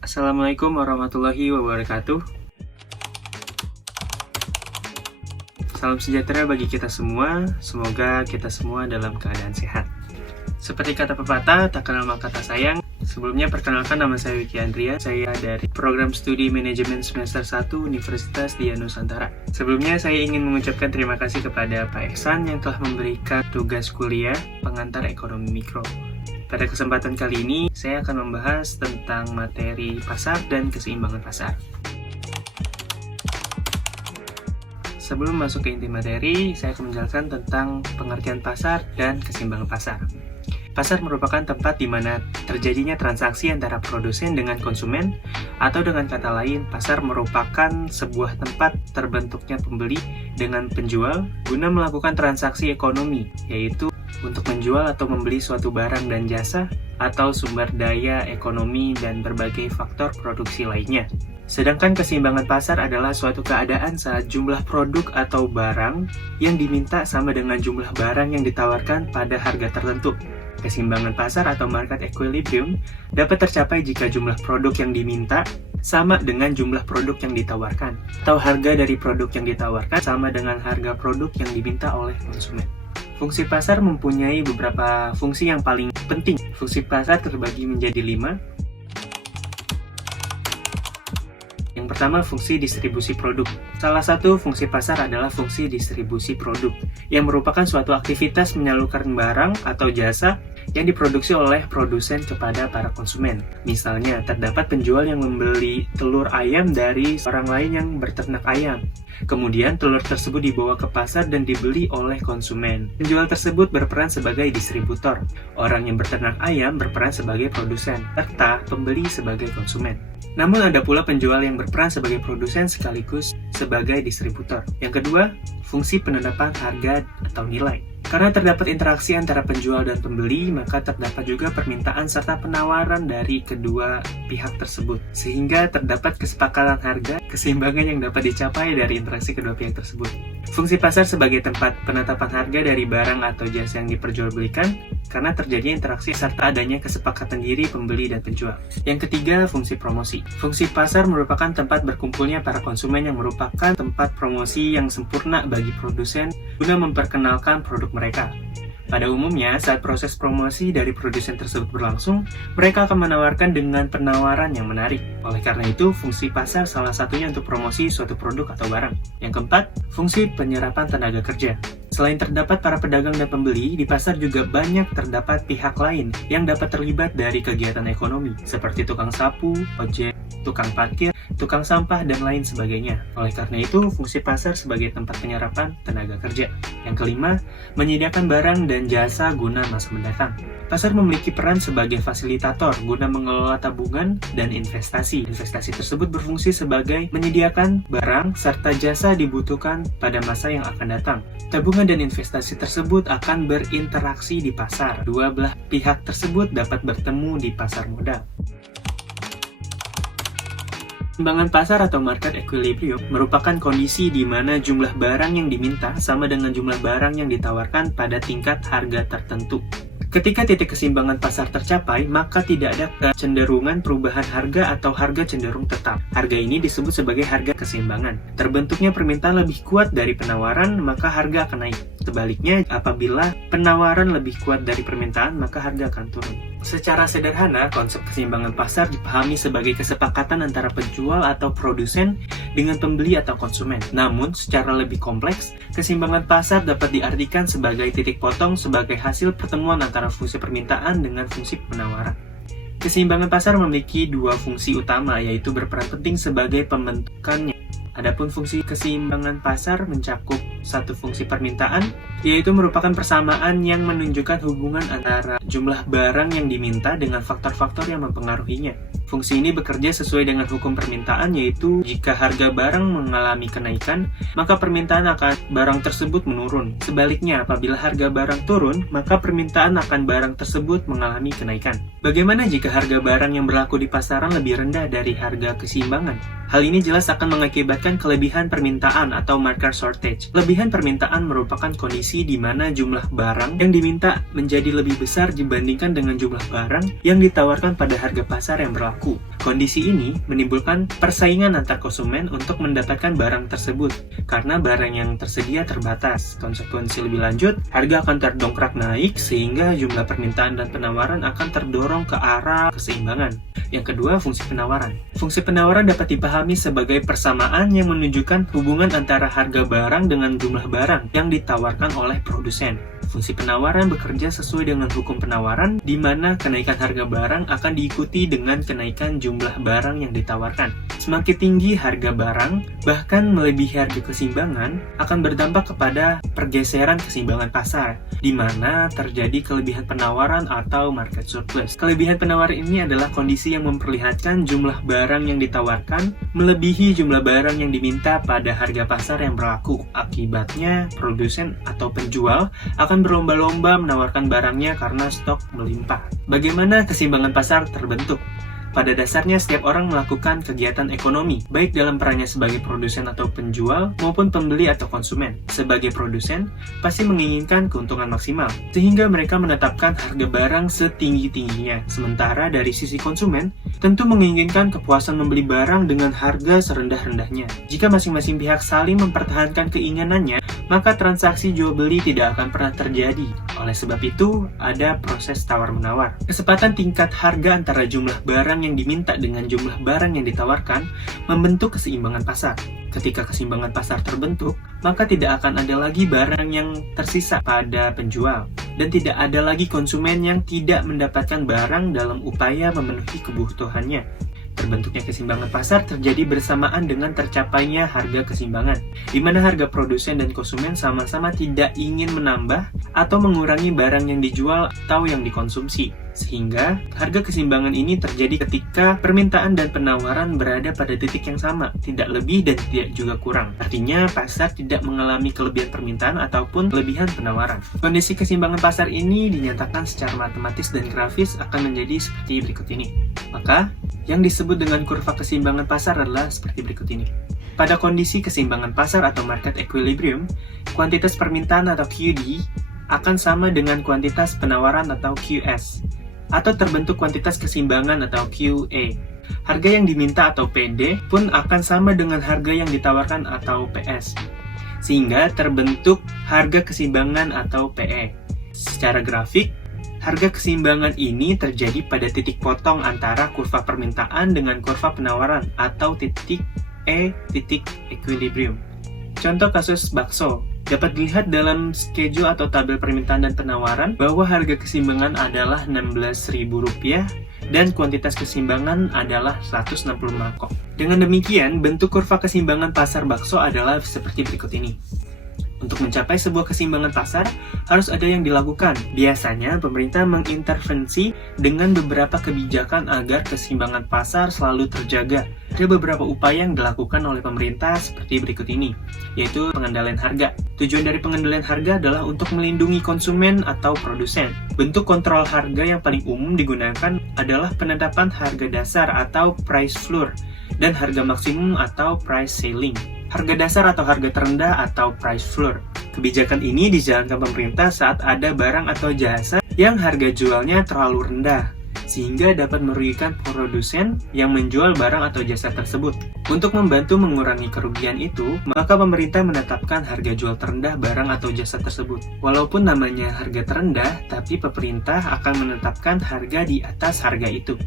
Assalamualaikum warahmatullahi wabarakatuh. Salam sejahtera bagi kita semua. Semoga kita semua dalam keadaan sehat. Seperti kata pepatah, tak kenal maka tak sayang. Sebelumnya perkenalkan, nama saya Wiki Andria. Saya dari Program Studi Manajemen Semester 1 Universitas Dian Nusantara. Sebelumnya saya ingin mengucapkan terima kasih kepada Pak Ehsan yang telah memberikan tugas kuliah pengantar ekonomi mikro. Pada kesempatan kali ini, saya akan membahas tentang materi pasar dan keseimbangan pasar. Sebelum masuk ke inti materi, saya akan menjelaskan tentang pengertian pasar dan keseimbangan pasar. Pasar merupakan tempat di mana terjadinya transaksi antara produsen dengan konsumen, atau dengan kata lain, pasar merupakan sebuah tempat terbentuknya pembeli dengan penjual guna melakukan transaksi ekonomi, yaitu untuk menjual atau membeli suatu barang dan jasa, atau sumber daya ekonomi dan berbagai faktor produksi lainnya. Sedangkan keseimbangan pasar adalah suatu keadaan saat jumlah produk atau barang yang diminta sama dengan jumlah barang yang ditawarkan pada harga tertentu. Keseimbangan pasar atau market equilibrium dapat tercapai jika jumlah produk yang diminta sama dengan jumlah produk yang ditawarkan, atau harga dari produk yang ditawarkan sama dengan harga produk yang diminta oleh konsumen. Fungsi pasar mempunyai beberapa fungsi yang paling penting. Fungsi pasar terbagi menjadi 5. Yang pertama, fungsi distribusi produk. Salah satu fungsi pasar adalah fungsi distribusi produk, yang merupakan suatu aktivitas menyalurkan barang atau jasa yang diproduksi oleh produsen kepada para konsumen. Misalnya, terdapat penjual yang membeli telur ayam dari orang lain yang berternak ayam. Kemudian, telur tersebut dibawa ke pasar dan dibeli oleh konsumen. Penjual tersebut berperan sebagai distributor. Orang yang berternak ayam berperan sebagai produsen, serta pembeli sebagai konsumen. Namun ada pula penjual yang berperan sebagai produsen sekaligus sebagai distributor. Yang kedua, fungsi penetapan harga atau nilai. Karena terdapat interaksi antara penjual dan pembeli, maka terdapat juga permintaan serta penawaran dari kedua pihak tersebut. Sehingga terdapat kesepakatan harga, keseimbangan yang dapat dicapai dari interaksi kedua pihak tersebut. Fungsi pasar sebagai tempat penetapan harga dari barang atau jasa yang diperjualbelikan, karena terjadinya interaksi serta adanya kesepakatan diri pembeli dan penjual. Yang ketiga, fungsi promosi. Fungsi pasar merupakan tempat berkumpulnya para konsumen yang merupakan tempat promosi yang sempurna bagi produsen guna memperkenalkan produk mereka. Pada umumnya, saat proses promosi dari produsen tersebut berlangsung, mereka akan menawarkan dengan penawaran yang menarik. Oleh karena itu, fungsi pasar salah satunya untuk promosi suatu produk atau barang. Yang keempat, fungsi penyerapan tenaga kerja. Selain terdapat para pedagang dan pembeli, di pasar juga banyak terdapat pihak lain yang dapat terlibat dari kegiatan ekonomi, seperti tukang sapu, ojek, tukang parkir, tukang sampah, dan lain sebagainya. Oleh karena itu, fungsi pasar sebagai tempat penyerapan tenaga kerja. Yang kelima, menyediakan barang dan jasa guna masa mendatang. Pasar memiliki peran sebagai fasilitator guna mengelola tabungan dan investasi. Investasi tersebut berfungsi sebagai menyediakan barang serta jasa dibutuhkan pada masa yang akan datang. Tabungan dan investasi tersebut akan berinteraksi di pasar. Dua belah pihak tersebut dapat bertemu di pasar modal. Keseimbangan pasar atau market equilibrium merupakan kondisi di mana jumlah barang yang diminta sama dengan jumlah barang yang ditawarkan pada tingkat harga tertentu. Ketika titik keseimbangan pasar tercapai, maka tidak ada kecenderungan perubahan harga atau harga cenderung tetap. Harga ini disebut sebagai harga keseimbangan. Terbentuknya permintaan lebih kuat dari penawaran, maka harga akan naik. Sebaliknya, apabila penawaran lebih kuat dari permintaan, maka harga akan turun. Secara sederhana, konsep keseimbangan pasar dipahami sebagai kesepakatan antara penjual atau produsen dengan pembeli atau konsumen. Namun, secara lebih kompleks, keseimbangan pasar dapat diartikan sebagai titik potong sebagai hasil pertemuan antara fungsi permintaan dengan fungsi penawaran. Keseimbangan pasar memiliki dua fungsi utama, yaitu berperan penting sebagai pembentukannya. Adapun fungsi keseimbangan pasar mencakup satu fungsi permintaan, yaitu merupakan persamaan yang menunjukkan hubungan antara jumlah barang yang diminta dengan faktor-faktor yang mempengaruhinya. Fungsi ini bekerja sesuai dengan hukum permintaan, yaitu jika harga barang mengalami kenaikan, maka permintaan akan barang tersebut menurun. Sebaliknya, apabila harga barang turun, maka permintaan akan barang tersebut mengalami kenaikan. Bagaimana jika harga barang yang berlaku di pasaran lebih rendah dari harga keseimbangan? Hal ini jelas akan mengakibatkan kelebihan permintaan atau market shortage. Kelebihan permintaan merupakan kondisi di mana jumlah barang yang diminta menjadi lebih besar dibandingkan dengan jumlah barang yang ditawarkan pada harga pasar yang berlaku. Kondisi ini menimbulkan persaingan antar konsumen untuk mendapatkan barang tersebut, karena barang yang tersedia terbatas. Konsekuensi lebih lanjut, harga akan terdongkrak naik sehingga jumlah permintaan dan penawaran akan terdorong ke arah keseimbangan. Yang kedua, fungsi penawaran. Fungsi penawaran dapat dipahami sebagai persamaan yang menunjukkan hubungan antara harga barang dengan jumlah barang yang ditawarkan oleh produsen. Fungsi penawaran bekerja sesuai dengan hukum penawaran, di mana kenaikan harga barang akan diikuti dengan kenaikan jumlah barang yang ditawarkan. Semakin tinggi harga barang, bahkan melebihi harga keseimbangan, akan berdampak kepada pergeseran keseimbangan pasar, di mana terjadi kelebihan penawaran atau market surplus. Kelebihan penawaran ini adalah kondisi yang memperlihatkan jumlah barang yang ditawarkan melebihi jumlah barang yang diminta pada harga pasar yang berlaku. Akibatnya, produsen atau penjual akan berlomba-lomba menawarkan barangnya karena stok melimpah. Bagaimana keseimbangan pasar terbentuk? Pada dasarnya, setiap orang melakukan kegiatan ekonomi, baik dalam perannya sebagai produsen atau penjual, maupun pembeli atau konsumen. Sebagai produsen, pasti menginginkan keuntungan maksimal, sehingga mereka menetapkan harga barang setinggi-tingginya. Sementara dari sisi konsumen, tentu menginginkan kepuasan membeli barang dengan harga serendah-rendahnya. Jika masing-masing pihak saling mempertahankan keinginannya, maka transaksi jual-beli tidak akan pernah terjadi. Oleh sebab itu, ada proses tawar-menawar. Kesepakatan tingkat harga antara jumlah barang yang diminta dengan jumlah barang yang ditawarkan membentuk keseimbangan pasar. Ketika keseimbangan pasar terbentuk, maka tidak akan ada lagi barang yang tersisa pada penjual, dan tidak ada lagi konsumen yang tidak mendapatkan barang dalam upaya memenuhi kebutuhannya. Terbentuknya keseimbangan pasar terjadi bersamaan dengan tercapainya harga keseimbangan, di mana harga produsen dan konsumen sama-sama tidak ingin menambah atau mengurangi barang yang dijual atau yang dikonsumsi. Sehingga harga keseimbangan ini terjadi ketika permintaan dan penawaran berada pada titik yang sama, tidak lebih dan tidak juga kurang. Artinya, pasar tidak mengalami kelebihan permintaan ataupun kelebihan penawaran. Kondisi keseimbangan pasar ini dinyatakan secara matematis dan grafis akan menjadi seperti berikut ini. Maka, yang disebut dengan kurva keseimbangan pasar adalah seperti berikut ini. Pada kondisi keseimbangan pasar atau market equilibrium, kuantitas permintaan atau QD akan sama dengan kuantitas penawaran atau QS, atau terbentuk kuantitas keseimbangan atau QA. Harga yang diminta atau PD pun akan sama dengan harga yang ditawarkan atau PS, sehingga terbentuk harga keseimbangan atau PE. Secara grafik, harga keseimbangan ini terjadi pada titik potong antara kurva permintaan dengan kurva penawaran atau titik titik equilibrium. Contoh kasus bakso dapat dilihat dalam schedule atau tabel permintaan dan penawaran bahwa harga keseimbangan adalah Rp16.000 dan kuantitas keseimbangan adalah 160 mangkok. Dengan demikian, bentuk kurva keseimbangan pasar bakso adalah seperti berikut ini. Untuk mencapai sebuah keseimbangan pasar, harus ada yang dilakukan. Biasanya, pemerintah mengintervensi dengan beberapa kebijakan agar keseimbangan pasar selalu terjaga. Ada beberapa upaya yang dilakukan oleh pemerintah seperti berikut ini, yaitu pengendalian harga. Tujuan dari pengendalian harga adalah untuk melindungi konsumen atau produsen. Bentuk kontrol harga yang paling umum digunakan adalah penetapan harga dasar atau price floor dan harga maksimum atau price ceiling. Harga dasar atau harga terendah atau price floor. Kebijakan ini dijalankan pemerintah saat ada barang atau jasa yang harga jualnya terlalu rendah, sehingga dapat merugikan produsen yang menjual barang atau jasa tersebut. Untuk membantu mengurangi kerugian itu, maka pemerintah menetapkan harga jual terendah barang atau jasa tersebut. Walaupun namanya harga terendah, tapi pemerintah akan menetapkan harga di atas harga itu.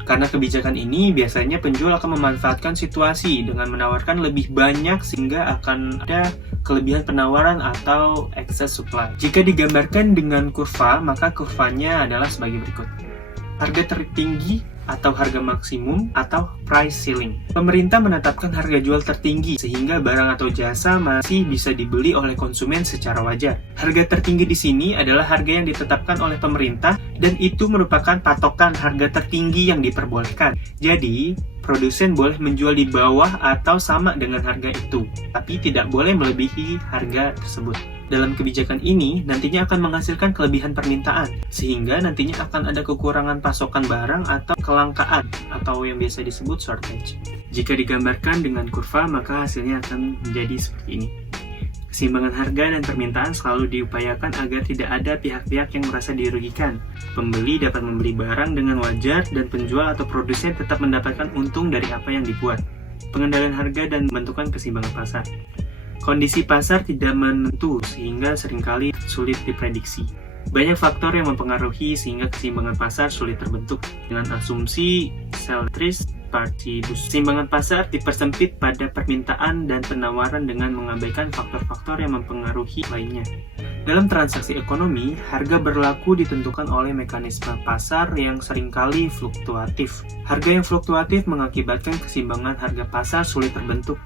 Karena kebijakan ini, biasanya penjual akan memanfaatkan situasi dengan menawarkan lebih banyak sehingga akan ada kelebihan penawaran atau excess supply. Jika digambarkan dengan kurva, maka kurvanya adalah sebagai berikut. Harga tertinggi atau harga maksimum atau price ceiling. Pemerintah menetapkan harga jual tertinggi sehingga barang atau jasa masih bisa dibeli oleh konsumen secara wajar. Harga tertinggi di sini adalah harga yang ditetapkan oleh pemerintah dan itu merupakan patokan harga tertinggi yang diperbolehkan. Jadi, produsen boleh menjual di bawah atau sama dengan harga itu, tapi tidak boleh melebihi harga tersebut. Dalam kebijakan ini, nantinya akan menghasilkan kelebihan permintaan, sehingga nantinya akan ada kekurangan pasokan barang atau kelangkaan, atau yang biasa disebut shortage. Jika digambarkan dengan kurva, maka hasilnya akan menjadi seperti ini. Keseimbangan harga dan permintaan selalu diupayakan agar tidak ada pihak-pihak yang merasa dirugikan. Pembeli dapat membeli barang dengan wajar dan penjual atau produsen tetap mendapatkan untung dari apa yang dibuat. Pengendalian harga dan pembentukan keseimbangan pasar. Kondisi pasar tidak menentu sehingga seringkali sulit diprediksi. Banyak faktor yang mempengaruhi sehingga keseimbangan pasar sulit terbentuk. Dengan asumsi ceteris paribus, keseimbangan pasar dipersempit pada permintaan dan penawaran dengan mengabaikan faktor-faktor yang mempengaruhi lainnya. Dalam transaksi ekonomi, harga berlaku ditentukan oleh mekanisme pasar yang seringkali fluktuatif. Harga yang fluktuatif mengakibatkan keseimbangan harga pasar sulit terbentuk.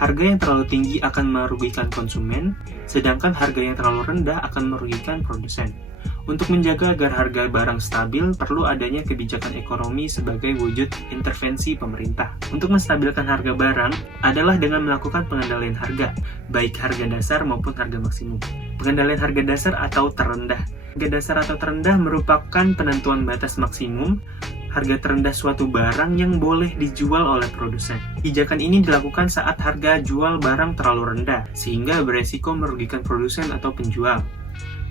Harga yang terlalu tinggi akan merugikan konsumen, sedangkan harga yang terlalu rendah akan merugikan produsen. Untuk menjaga agar harga barang stabil, perlu adanya kebijakan ekonomi sebagai wujud intervensi pemerintah. Untuk menstabilkan harga barang adalah dengan melakukan pengendalian harga, baik harga dasar maupun harga maksimum. Pengendalian harga dasar atau terendah. Harga dasar atau terendah merupakan penentuan batas maksimum harga terendah suatu barang yang boleh dijual oleh produsen. Kebijakan ini dilakukan saat harga jual barang terlalu rendah, sehingga beresiko merugikan produsen atau penjual.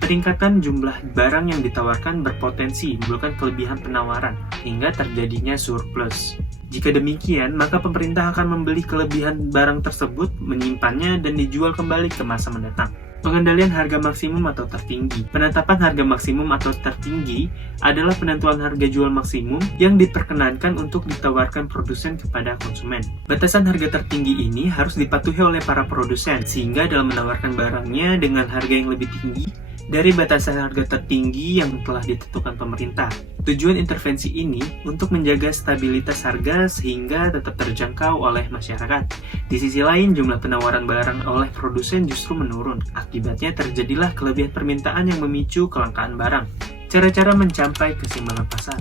Peningkatan jumlah barang yang ditawarkan berpotensi menimbulkan kelebihan penawaran, hingga terjadinya surplus. Jika demikian, maka pemerintah akan membeli kelebihan barang tersebut, menyimpannya, dan dijual kembali ke masa mendatang. Pengendalian harga maksimum atau tertinggi. Penetapan harga maksimum atau tertinggi adalah penentuan harga jual maksimum yang diperkenankan untuk ditawarkan produsen kepada konsumen. Batasan harga tertinggi ini harus dipatuhi oleh para produsen, sehingga dalam menawarkan barangnya dengan harga yang lebih tinggi dari batasan harga tertinggi yang telah ditentukan pemerintah. Tujuan intervensi ini untuk menjaga stabilitas harga sehingga tetap terjangkau oleh masyarakat. Di sisi lain, jumlah penawaran barang oleh produsen justru menurun. Akibatnya terjadilah kelebihan permintaan yang memicu kelangkaan barang. Cara-cara mencapai keseimbangan pasar.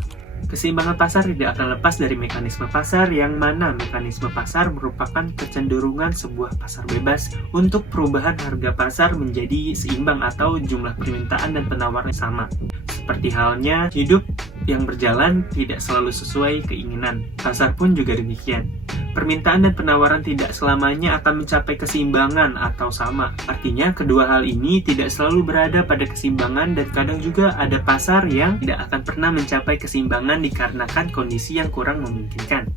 Keseimbangan pasar tidak akan lepas dari mekanisme pasar, yang mana mekanisme pasar merupakan kecenderungan sebuah pasar bebas untuk perubahan harga pasar menjadi seimbang atau jumlah permintaan dan penawaran sama. Seperti halnya hidup yang berjalan tidak selalu sesuai keinginan, pasar pun juga demikian. Permintaan dan penawaran tidak selamanya akan mencapai keseimbangan atau sama. Artinya, kedua hal ini tidak selalu berada pada keseimbangan dan kadang juga ada pasar yang tidak akan pernah mencapai keseimbangan dikarenakan kondisi yang kurang memungkinkan.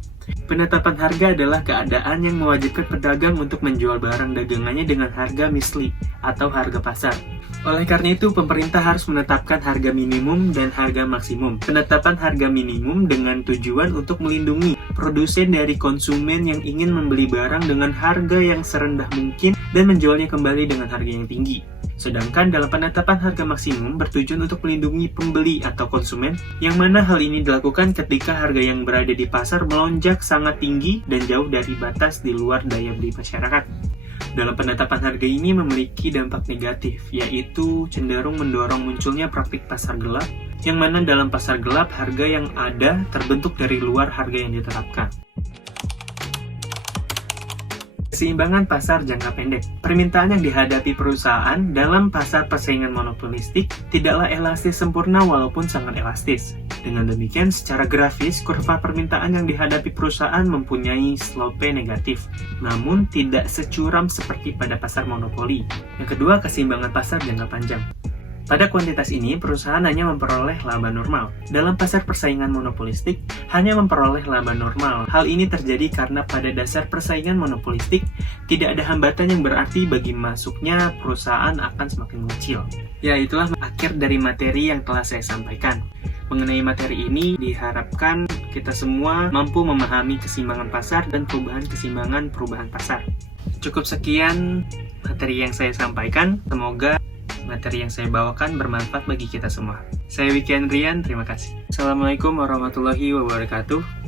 Penetapan harga adalah keadaan yang mewajibkan pedagang untuk menjual barang dagangannya dengan harga misli atau harga pasar. Oleh karena itu, pemerintah harus menetapkan harga minimum dan harga maksimum. Penetapan harga minimum dengan tujuan untuk melindungi produsen dari konsumen yang ingin membeli barang dengan harga yang serendah mungkin dan menjualnya kembali dengan harga yang tinggi. Sedangkan dalam penetapan harga maksimum bertujuan untuk melindungi pembeli atau konsumen, yang mana hal ini dilakukan ketika harga yang berada di pasar melonjak sangat tinggi dan jauh dari batas di luar daya beli masyarakat. Dalam penetapan harga ini memiliki dampak negatif, yaitu cenderung mendorong munculnya praktik pasar gelap, yang mana dalam pasar gelap harga yang ada terbentuk dari luar harga yang ditetapkan. Keseimbangan pasar jangka pendek. Permintaan yang dihadapi perusahaan dalam pasar persaingan monopolistik tidaklah elastis sempurna walaupun sangat elastis. Dengan demikian, secara grafis, kurva permintaan yang dihadapi perusahaan mempunyai slope negatif, namun tidak securam seperti pada pasar monopoli. Yang kedua, keseimbangan pasar jangka panjang. Pada kuantitas ini, perusahaan hanya memperoleh laba normal. Dalam pasar persaingan monopolistik, hanya memperoleh laba normal. Hal ini terjadi karena pada dasar persaingan monopolistik, tidak ada hambatan yang berarti bagi masuknya perusahaan akan semakin mengecil. Ya, itulah akhir dari materi yang telah saya sampaikan. Mengenai materi ini, diharapkan kita semua mampu memahami keseimbangan pasar dan perubahan pasar. Cukup sekian materi yang saya sampaikan. Semoga materi yang saya bawakan bermanfaat bagi kita semua. Saya Wiki Andrian, terima kasih. Assalamualaikum warahmatullahi wabarakatuh.